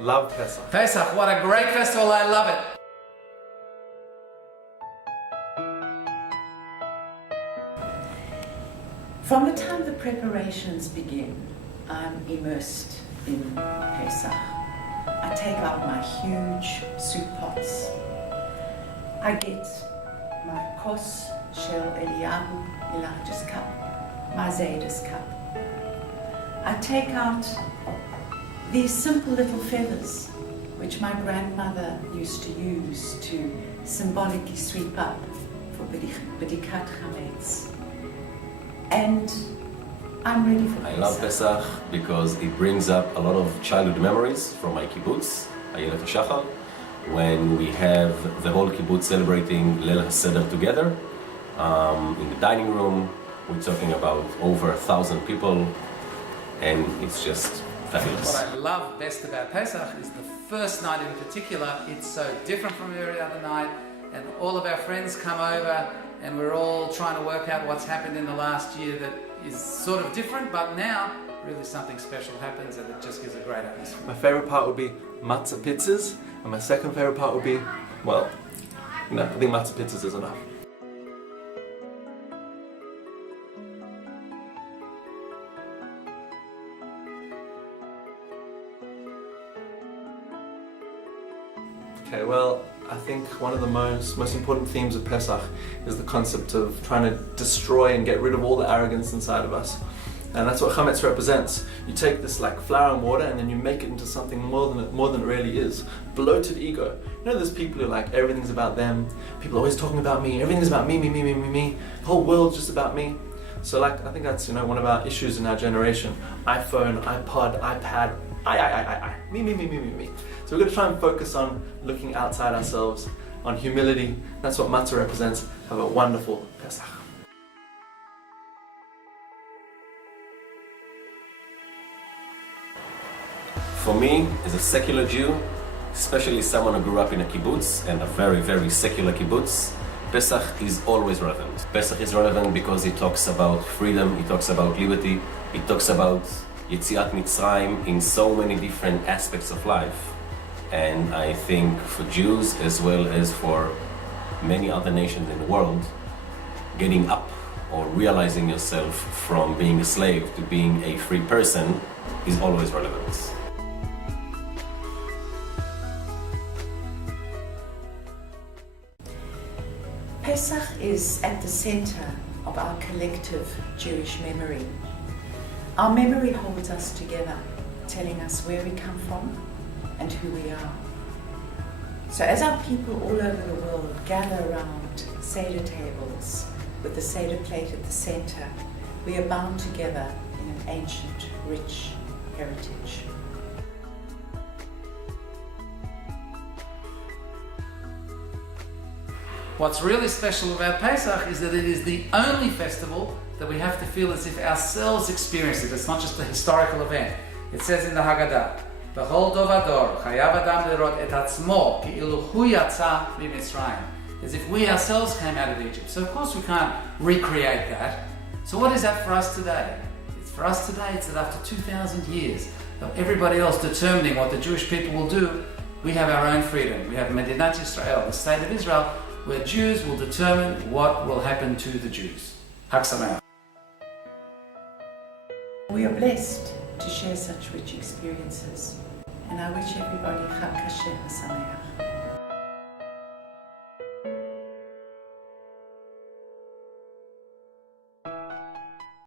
Love Pesach. Pesach, what a great festival, I love it. From the time the preparations begin, I'm immersed in Pesach. I take out my huge soup pots. I get my kos shel Eliyahu, Elijah's cup, my Zayda's cup. I take out these simple little feathers, which my grandmother used to use to symbolically sweep up for B'dikat Chametz. And I'm ready for Pesach. I love Pesach because it brings up a lot of childhood memories from my kibbutz, Ayelet HaShachar, when we have the whole kibbutz celebrating Leil HaSeder together. In the dining room, we're talking about over 1,000 people, and it's just fabulous. What I love best about Pesach is the first night in particular. It's so different from every other night, and all of our friends come over, and we're all trying to work out what's happened in the last year that is sort of different, but now really something special happens, and it just gives a great atmosphere. My favorite part would be matzah pizzas, and my second favorite part would be, well, no, I think matzah pizzas is enough. Okay, well, I think one of the most important themes of Pesach is the concept of trying to destroy and get rid of all the arrogance inside of us. And that's what chametz represents. You take this like flour and water and then you make it into something more than it really is. Bloated ego. You know, there's people who are like, everything's about them. People are always talking about me. Everything's about me. The whole world's just about me. So like, I think that's, you know, one of our issues in our generation. iPhone, iPod, iPad, I. Me. So we're going to try and focus on looking outside ourselves, on humility. That's what matzah represents. Have a wonderful Pesach. For me, as a secular Jew, especially someone who grew up in a kibbutz, and a very, very secular kibbutz, Pesach is always relevant. Pesach is relevant because it talks about freedom, it talks about liberty, it talks about Yetziat Mitzrayim in so many different aspects of life. And I think for Jews, as well as for many other nations in the world, getting up or realizing yourself from being a slave to being a free person is always relevant. Pesach is at the center of our collective Jewish memory. Our memory holds us together, telling us where we come from and who we are. So as our people all over the world gather around Seder tables with the Seder plate at the center, we are bound together in an ancient, rich heritage. What's really special about Pesach is that it is the only festival that we have to feel as if ourselves experience it. It's not just a historical event. It says in the Haggadah, "B'chol dov hador chayav adam lerot et atzmo ki'ilu hu yatsa miMitzrayim," as if we ourselves came out of Egypt. So of course we can't recreate that. So what is that for us today? For us today, it's that after 2,000 years of everybody else determining what the Jewish people will do, we have our own freedom. We have Medinat Yisrael, the state of Israel, where Jews will determine what will happen to the Jews. Chag Sameach. We are blessed to share such rich experiences, and I wish everybody Chag Kasher Sameach.